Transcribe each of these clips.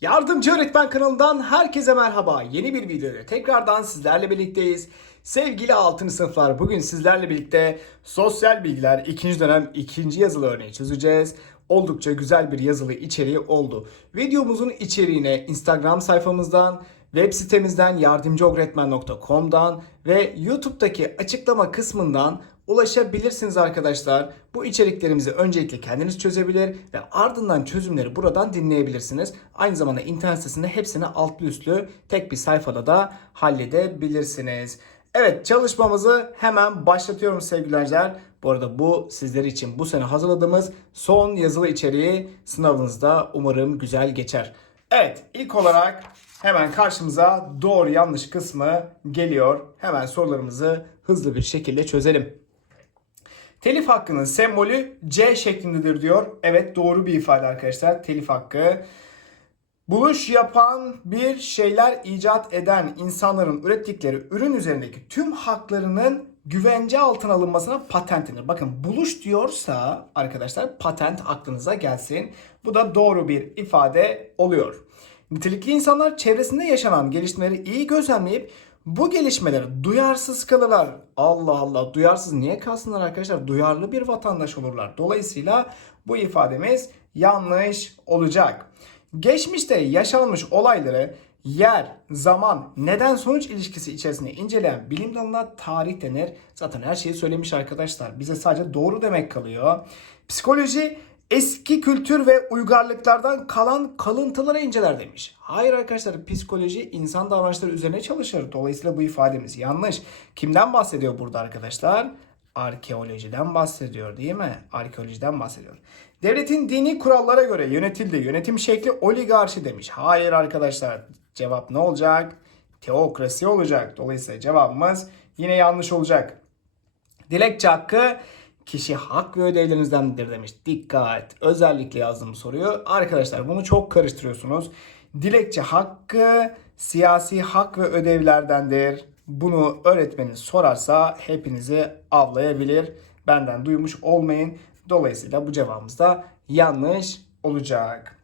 Yardımcı Öğretmen kanalından herkese merhaba. Yeni bir videoda tekrardan sizlerle birlikteyiz. Sevgili 6. sınıflar bugün sizlerle birlikte sosyal bilgiler 2. dönem 2. yazılı örneği çözeceğiz. Oldukça güzel bir yazılı içeriği oldu. Videomuzun içeriğine Instagram sayfamızdan, web sitemizden yardımcıöğretmen.com'dan ve YouTube'daki açıklama kısmından ulaşabilirsiniz arkadaşlar. Bu içeriklerimizi öncelikle kendiniz çözebilir ve ardından çözümleri buradan dinleyebilirsiniz. Aynı zamanda internet sitesinde hepsini altlı üstlü tek bir sayfada da halledebilirsiniz. Evet çalışmamızı hemen başlatıyorum sevgili öğrenciler. Bu arada bu sizler için bu sene hazırladığımız son yazılı içeriği sınavınızda umarım güzel geçer. Evet ilk olarak hemen karşımıza doğru yanlış kısmı geliyor. Hemen sorularımızı hızlı bir şekilde çözelim. Telif hakkının sembolü C şeklindedir diyor. Evet doğru bir ifade arkadaşlar. Telif hakkı. Buluş yapan bir şeyler icat eden insanların ürettikleri ürün üzerindeki tüm haklarının güvence altına alınmasına patent denir. Bakın buluş diyorsa arkadaşlar patent aklınıza gelsin. Bu da doğru bir ifade oluyor. Nitelikli insanlar çevresinde yaşanan gelişmeleri iyi gözlemleyip bu gelişmeleri duyarsız kalırlar. Allah Allah duyarsız niye kalsınlar arkadaşlar? Duyarlı bir vatandaş olurlar. Dolayısıyla bu ifademiz yanlış olacak. Geçmişte yaşanmış olayları yer, zaman, neden sonuç ilişkisi içerisinde inceleyen bilim dalına tarih denir. Zaten her şeyi söylemiş arkadaşlar. Bize sadece doğru demek kalıyor. Psikoloji eski kültür ve uygarlıklardan kalan kalıntıları inceler demiş. Hayır arkadaşlar psikoloji insan davranışları üzerine çalışır. Dolayısıyla bu ifademiz yanlış. Kimden bahsediyor burada arkadaşlar? Arkeolojiden bahsediyor değil mi? Arkeolojiden bahsediyor. Devletin dini kurallara göre yönetildiği yönetim şekli oligarşi demiş. Hayır arkadaşlar cevap ne olacak? Teokrasi olacak. Dolayısıyla cevabımız yine yanlış olacak. Dilekçe hakkı kişi hak ve ödevlerinizdendir demiş. Dikkat. Özellikle yazdım soruyu. Arkadaşlar bunu çok karıştırıyorsunuz. Dilekçe hakkı siyasi hak ve ödevlerdendir. Bunu öğretmeniniz sorarsa hepinizi avlayabilir. Benden duymuş olmayın. Dolayısıyla bu cevabımız da yanlış olacak.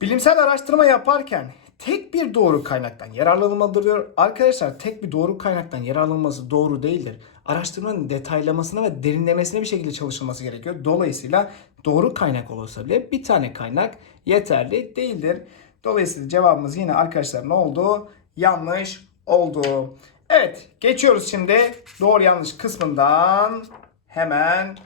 Bilimsel araştırma yaparken tek bir doğru kaynaktan yararlanılmalıdır diyor. Arkadaşlar tek bir doğru kaynaktan yararlanılması doğru değildir. Araştırmanın detaylamasına ve derinlemesine bir şekilde çalışılması gerekiyor. Dolayısıyla doğru kaynak olursa bile bir tane kaynak yeterli değildir. Dolayısıyla cevabımız yine arkadaşlar ne oldu? Yanlış oldu. Evet geçiyoruz şimdi doğru yanlış kısmından hemen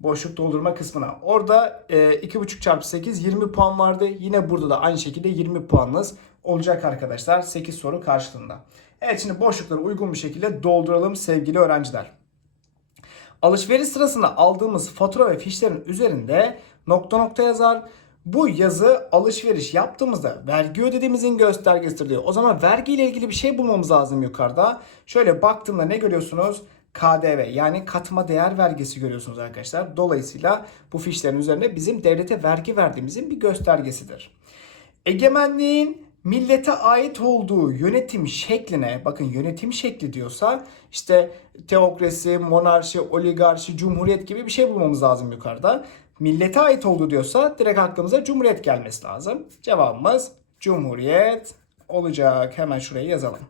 boşluk doldurma kısmına. Orada e, 2,5 çarpı 8 20 puan vardı. Yine burada da aynı şekilde 20 puanınız olacak arkadaşlar 8 soru karşılığında. Evet şimdi boşlukları uygun bir şekilde dolduralım sevgili öğrenciler. Alışveriş sırasında aldığımız fatura ve fişlerin üzerinde nokta nokta yazar. Bu yazı alışveriş yaptığımızda vergi ödediğimizin göstergesidir diyor. O zaman vergi ile ilgili bir şey bulmamız lazım yukarıda. Şöyle baktığımda ne görüyorsunuz? KDV yani katma değer vergisi görüyorsunuz arkadaşlar. Dolayısıyla bu fişlerin üzerinde bizim devlete vergi verdiğimizin bir göstergesidir. Egemenliğin millete ait olduğu yönetim şekline bakın yönetim şekli diyorsa işte teokrasi, monarşi, oligarşi, cumhuriyet gibi bir şey bulmamız lazım yukarıda. Millete ait olduğu diyorsa direkt aklımıza cumhuriyet gelmesi lazım. Cevabımız cumhuriyet olacak. Hemen şuraya yazalım.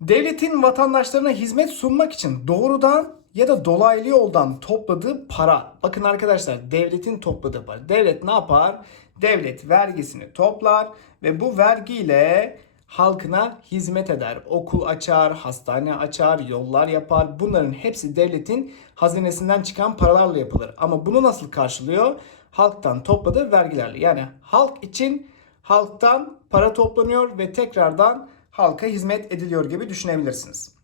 Devletin vatandaşlarına hizmet sunmak için doğrudan ya da dolaylı yoldan topladığı para. Bakın arkadaşlar devletin topladığı para. Devlet ne yapar? Devlet vergisini toplar ve bu vergiyle halkına hizmet eder. Okul açar, hastane açar, yollar yapar. Bunların hepsi devletin hazinesinden çıkan paralarla yapılır. Ama bunu nasıl karşılıyor? Halktan topladığı vergilerle. Yani halk için halktan para toplanıyor ve tekrardan halka hizmet ediliyor gibi düşünebilirsiniz.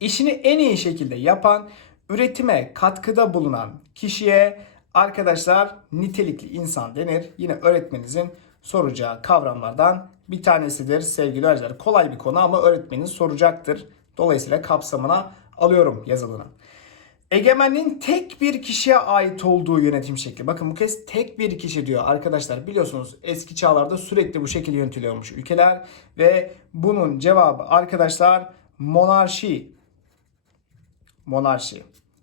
İşini en iyi şekilde yapan, üretime katkıda bulunan kişiye arkadaşlar nitelikli insan denir. Yine öğretmeninizin soracağı kavramlardan bir tanesidir sevgili öğrenciler. Kolay bir konu ama öğretmeniniz soracaktır. Dolayısıyla kapsamına alıyorum yazılını. Egemenliğin tek bir kişiye ait olduğu yönetim şekli. Bakın bu kez tek bir kişi diyor arkadaşlar. Biliyorsunuz eski çağlarda sürekli bu şekilde yönetiliyormuş ülkeler. Ve bunun cevabı arkadaşlar monarşi. Monarşi.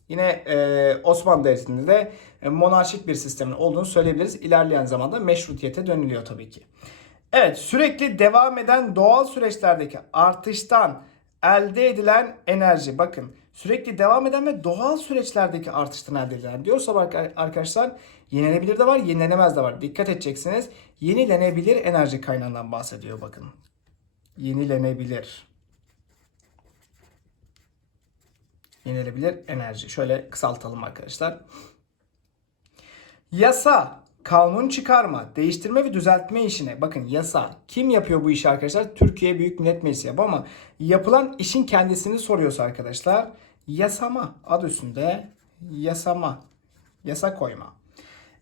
Yine e, Osmanlı Devleti'nde de monarşik bir sistemin olduğunu söyleyebiliriz. İlerleyen zamanda meşrutiyete dönülüyor tabii ki. Evet sürekli devam eden doğal süreçlerdeki artıştan elde edilen enerji bakın sürekli devam eden ve doğal süreçlerdeki artıştan elde edilen diyorsa arkadaşlar yenilenebilir de var yenilenemez de var. Dikkat edeceksiniz yenilenebilir enerji kaynağından bahsediyor bakın. Yenilenebilir. Yenilenebilir enerji. Şöyle kısaltalım arkadaşlar. Yasa, kanun çıkarma, değiştirme ve düzeltme işine bakın yasa kim yapıyor bu işi arkadaşlar? Türkiye Büyük Millet Meclisi yapıyor ama yapılan işin kendisini soruyorsa arkadaşlar yasama adı üstünde yasama, yasa koyma.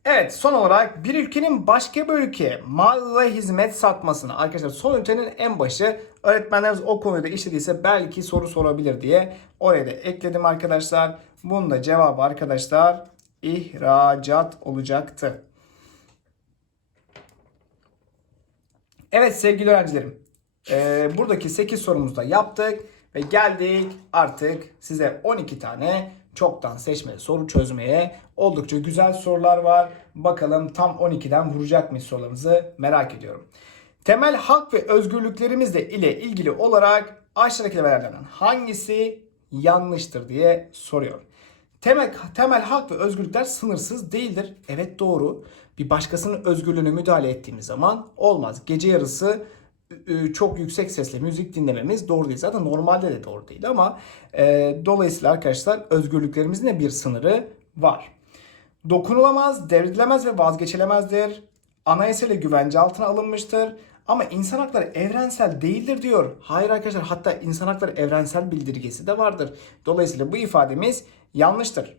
Evet son olarak bir ülkenin başka bir ülkeye mal ve hizmet satmasını arkadaşlar son ünitenin en başı öğretmenlerimiz o konuyu da işlediyse belki soru sorabilir diye oraya da ekledim arkadaşlar. Bunun da cevabı arkadaşlar ihracat olacaktı. Evet sevgili öğrencilerim e, buradaki 8 sorumuzu da yaptık ve geldik artık size 12 tane çoktan seçmeli soru çözmeye. Oldukça güzel sorular var. Bakalım tam 12'den vuracak mıyız sorularımızı merak ediyorum. Temel hak ve özgürlüklerimizle ile ilgili olarak aşağıdakilerden hangisi yanlıştır diye soruyor. Temel, temel hak ve özgürlükler sınırsız değildir. Evet doğru. Bir başkasının özgürlüğüne müdahale ettiğimiz zaman olmaz. Gece yarısı çok yüksek sesle müzik dinlememiz doğru değil. Zaten normalde de doğru değil ama e, dolayısıyla arkadaşlar özgürlüklerimizin de bir sınırı var. Dokunulamaz, devredilemez ve vazgeçilemezdir. Anayasayla güvence altına alınmıştır. Ama insan hakları evrensel değildir diyor. Hayır arkadaşlar hatta insan hakları evrensel bildirgesi de vardır. Dolayısıyla bu ifademiz yanlıştır.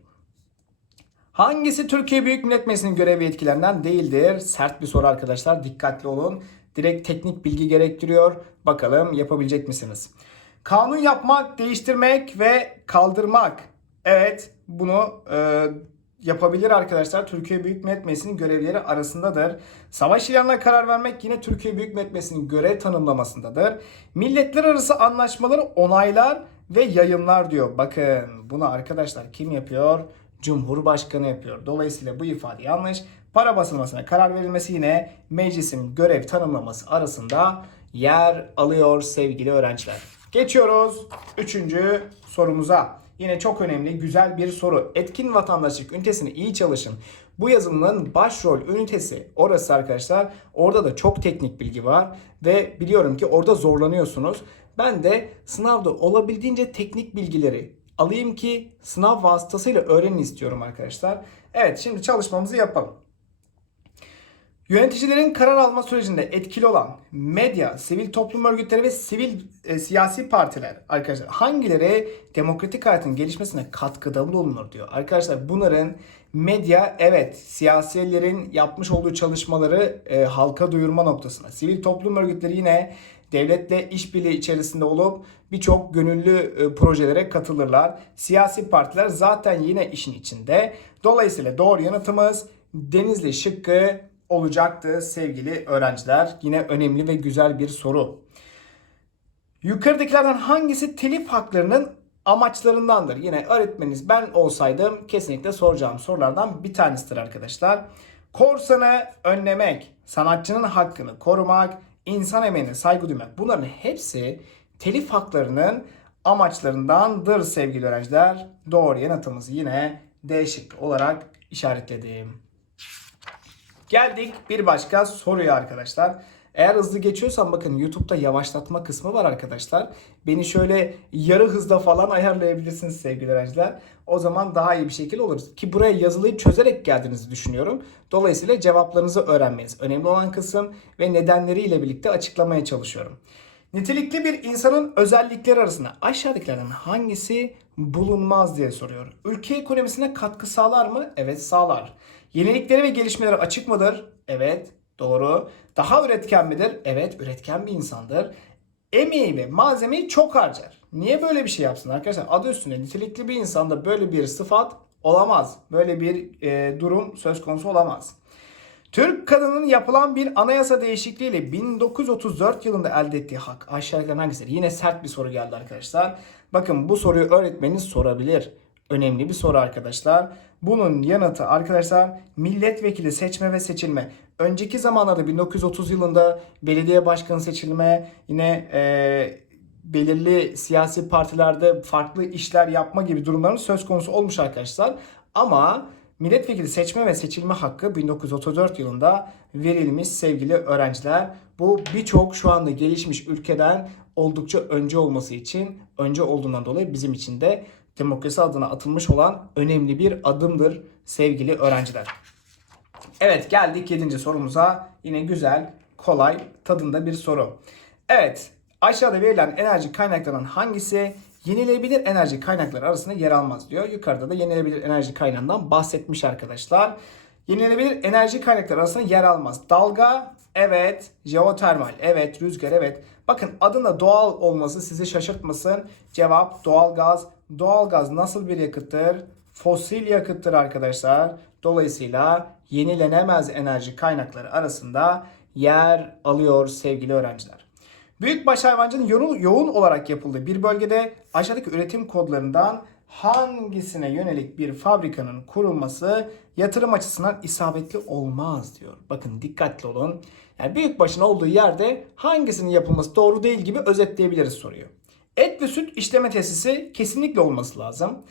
Hangisi Türkiye Büyük Millet Meclisi'nin görev ve yetkilerinden değildir? Sert bir soru arkadaşlar. Dikkatli olun. Direkt teknik bilgi gerektiriyor. Bakalım yapabilecek misiniz? Kanun yapmak, değiştirmek ve kaldırmak. Evet bunu e, yapabilir arkadaşlar. Türkiye Büyük Millet Meclisi'nin görevleri arasındadır. Savaş ilanına karar vermek yine Türkiye Büyük Millet Meclisi'nin görev tanımlamasındadır. Milletler arası anlaşmaları onaylar ve yayınlar diyor. Bakın bunu arkadaşlar kim yapıyor? Cumhurbaşkanı yapıyor. Dolayısıyla bu ifade yanlış. Para basılmasına karar verilmesi yine meclisin görev tanımlaması arasında yer alıyor sevgili öğrenciler. Geçiyoruz 3. sorumuza. Yine çok önemli güzel bir soru. Etkin vatandaşlık ünitesini iyi çalışın. Bu yazılımın başrol ünitesi orası arkadaşlar. Orada da çok teknik bilgi var ve biliyorum ki orada zorlanıyorsunuz. Ben de sınavda olabildiğince teknik bilgileri alayım ki sınav vasıtasıyla öğrenin istiyorum arkadaşlar. Evet şimdi çalışmamızı yapalım. Yöneticilerin karar alma sürecinde etkili olan medya, sivil toplum örgütleri ve sivil e, siyasi partiler arkadaşlar hangileri demokratik hayatın gelişmesine katkıda bulunur diyor. Arkadaşlar bunların medya evet siyasilerin yapmış olduğu çalışmaları e, halka duyurma noktasına. Sivil toplum örgütleri yine devletle işbirliği içerisinde olup birçok gönüllü e, projelere katılırlar. Siyasi partiler zaten yine işin içinde. Dolayısıyla doğru yanıtımız Denizli şıkkı olacaktı sevgili öğrenciler. Yine önemli ve güzel bir soru. Yukarıdakilerden hangisi telif haklarının amaçlarındandır? Yine öğretmeniniz ben olsaydım kesinlikle soracağım sorulardan bir tanesidir arkadaşlar. Korsanı önlemek, sanatçının hakkını korumak, insan emeğine saygı duymak bunların hepsi telif haklarının amaçlarındandır sevgili öğrenciler. Doğru yanıtımızı yine D şıkkı olarak işaretledim. Geldik bir başka soruya arkadaşlar. Eğer hızlı geçiyorsam bakın YouTube'da yavaşlatma kısmı var arkadaşlar. Beni şöyle yarı hızda falan ayarlayabilirsiniz sevgili öğrenciler. O zaman daha iyi bir şekilde olur. Ki buraya yazılıyı çözerek geldiğinizi düşünüyorum. Dolayısıyla cevaplarınızı öğrenmeniz önemli olan kısım ve nedenleriyle birlikte açıklamaya çalışıyorum. Nitelikli bir insanın özellikleri arasında aşağıdakilerden hangisi bulunmaz diye soruyor. Ülke ekonomisine katkı sağlar mı? Evet sağlar. Yeniliklere ve gelişmelere açık mıdır? Evet, doğru. Daha üretken midir? Evet, üretken bir insandır. Emeği ve malzemeyi çok harcar. Niye böyle bir şey yapsın arkadaşlar? Adı üstünde nitelikli bir insanda böyle bir sıfat olamaz. Böyle bir e, durum söz konusu olamaz. Türk kadının yapılan bir anayasa değişikliğiyle 1934 yılında elde ettiği hak aşağıdakilerden hangisidir? Yine sert bir soru geldi arkadaşlar. Bakın bu soruyu öğretmeniniz sorabilir. Önemli bir soru arkadaşlar. Bunun yanıtı arkadaşlar milletvekili seçme ve seçilme. Önceki zamanlarda 1930 yılında belediye başkanı seçilme yine e, belirli siyasi partilerde farklı işler yapma gibi durumların söz konusu olmuş arkadaşlar. Ama milletvekili seçme ve seçilme hakkı 1934 yılında verilmiş sevgili öğrenciler. Bu birçok şu anda gelişmiş ülkeden oldukça önce olması için, önce olduğundan dolayı bizim için de demokrasi adına atılmış olan önemli bir adımdır sevgili öğrenciler. Evet geldik 7. sorumuza. Yine güzel, kolay, tadında bir soru. Evet aşağıda verilen enerji kaynaklarının hangisi yenilebilir enerji kaynakları arasında yer almaz diyor. Yukarıda da yenilebilir enerji kaynağından bahsetmiş arkadaşlar. Yenilenebilir enerji kaynakları arasında yer almaz. Dalga evet, jeotermal evet, rüzgar evet. Bakın adında doğal olması sizi şaşırtmasın. Cevap doğalgaz. Doğalgaz nasıl bir yakıttır? Fosil yakıttır arkadaşlar. Dolayısıyla yenilenemez enerji kaynakları arasında yer alıyor sevgili öğrenciler. Büyükbaş hayvancılığın yoğun, yoğun olarak yapıldığı bir bölgede aşağıdaki üretim kodlarından hangisine yönelik bir fabrikanın kurulması yatırım açısından isabetli olmaz diyor. Bakın dikkatli olun. Yani büyükbaşın olduğu yerde hangisinin yapılması doğru değil gibi özetleyebiliriz soruyu. Et ve süt işleme tesisi kesinlikle olması lazım.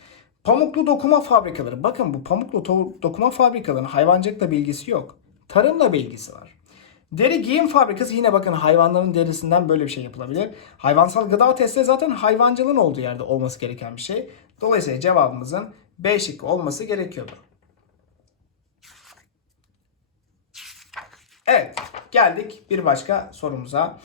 Pamuklu dokuma fabrikaları. Bakın bu pamuklu dokuma fabrikalarının hayvancılıkla bilgisi yok. Tarımla bilgisi var. Deri giyim fabrikası yine bakın hayvanların derisinden böyle bir şey yapılabilir. Hayvansal gıda testi zaten hayvancılığın olduğu yerde olması gereken bir şey. Dolayısıyla cevabımızın B şıkkı olması gerekiyordu. Evet geldik bir başka sorumuza.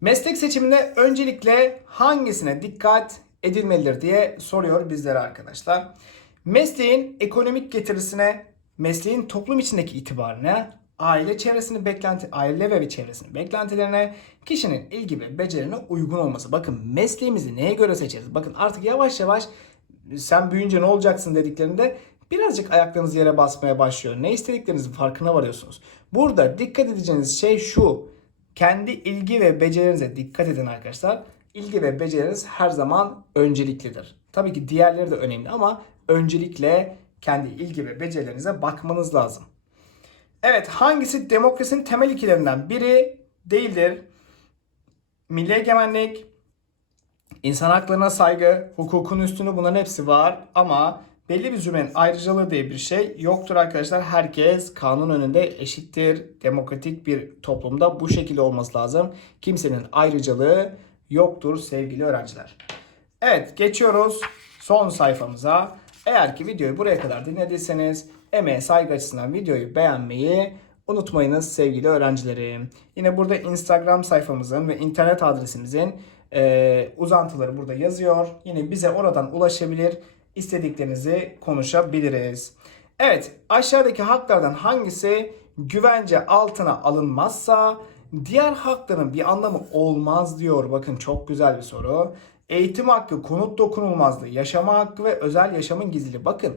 Meslek seçiminde öncelikle hangisine dikkat edilmelidir diye soruyor bizlere arkadaşlar. Mesleğin ekonomik getirisine, mesleğin toplum içindeki itibarına, aile çevresinin beklenti, aile ve çevresinin beklentilerine, kişinin ilgi ve becerilerine uygun olması. Bakın mesleğimizi neye göre seçeriz? Bakın artık yavaş yavaş sen büyüyünce ne olacaksın dediklerinde birazcık ayaklarınız yere basmaya başlıyor. Ne istediklerinizin farkına varıyorsunuz. Burada dikkat edeceğiniz şey şu. Kendi ilgi ve becerilerinize dikkat edin arkadaşlar. İlgi ve beceriniz her zaman önceliklidir. Tabii ki diğerleri de önemli ama öncelikle kendi ilgi ve becerilerinize bakmanız lazım. Evet hangisi demokrasinin temel ilkelerinden biri değildir? Milli egemenlik, insan haklarına saygı, hukukun üstünü bunların hepsi var ama belli bir zümrenin ayrıcalığı diye bir şey yoktur arkadaşlar. Herkes kanun önünde eşittir. Demokratik bir toplumda bu şekilde olması lazım. Kimsenin ayrıcalığı yoktur sevgili öğrenciler. Evet geçiyoruz son sayfamıza. Eğer ki videoyu buraya kadar dinlediyseniz emeğe saygı açısından videoyu beğenmeyi unutmayınız sevgili öğrencilerim. Yine burada Instagram sayfamızın ve internet adresimizin e, uzantıları burada yazıyor. Yine bize oradan ulaşabilir, istediklerinizi konuşabiliriz. Evet, aşağıdaki haklardan hangisi güvence altına alınmazsa diğer hakların bir anlamı olmaz diyor. Bakın çok güzel bir soru. Eğitim hakkı, konut dokunulmazlığı, yaşama hakkı ve özel yaşamın gizliliği. Bakın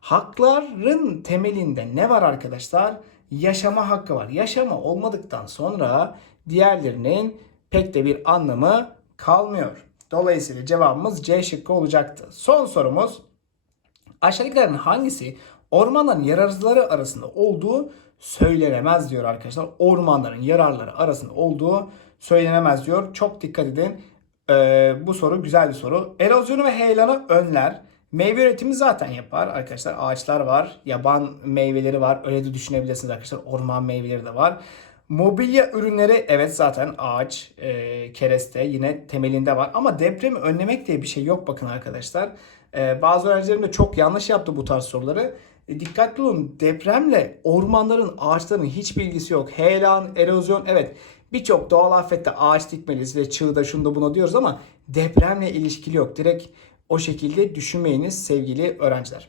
hakların temelinde ne var arkadaşlar? Yaşama hakkı var. Yaşama olmadıktan sonra diğerlerinin pek de bir anlamı kalmıyor. Dolayısıyla cevabımız C şıkkı olacaktı. Son sorumuz aşağıdakilerin hangisi ormanların yararları arasında olduğu söylenemez diyor arkadaşlar. Ormanların yararları arasında olduğu söylenemez diyor. Çok dikkat edin. Ee, bu soru güzel bir soru. Erozyonu ve heyelanı önler. Meyve üretimi zaten yapar arkadaşlar. Ağaçlar var. Yaban meyveleri var. Öyle de düşünebilirsiniz arkadaşlar. Orman meyveleri de var. Mobilya ürünleri evet zaten ağaç, e, kereste yine temelinde var. Ama depremi önlemek diye bir şey yok bakın arkadaşlar. E, bazı öğrencilerim de çok yanlış yaptı bu tarz soruları. E, dikkatli olun depremle ormanların, ağaçların hiç bilgisi yok. Heyelan, erozyon evet birçok doğal afette ağaç dikmeliyiz ve çığda şunda buna diyoruz ama depremle ilişkili yok. Direkt o şekilde düşünmeyiniz sevgili öğrenciler.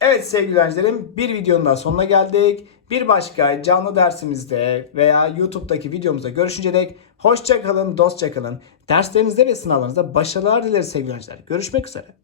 Evet sevgili öğrencilerim bir videonun daha sonuna geldik. Bir başka canlı dersimizde veya YouTube'daki videomuzda görüşünce dek hoşça kalın, dostça kalın. Derslerinizde ve sınavlarınızda başarılar dileriz sevgili öğrenciler. Görüşmek üzere.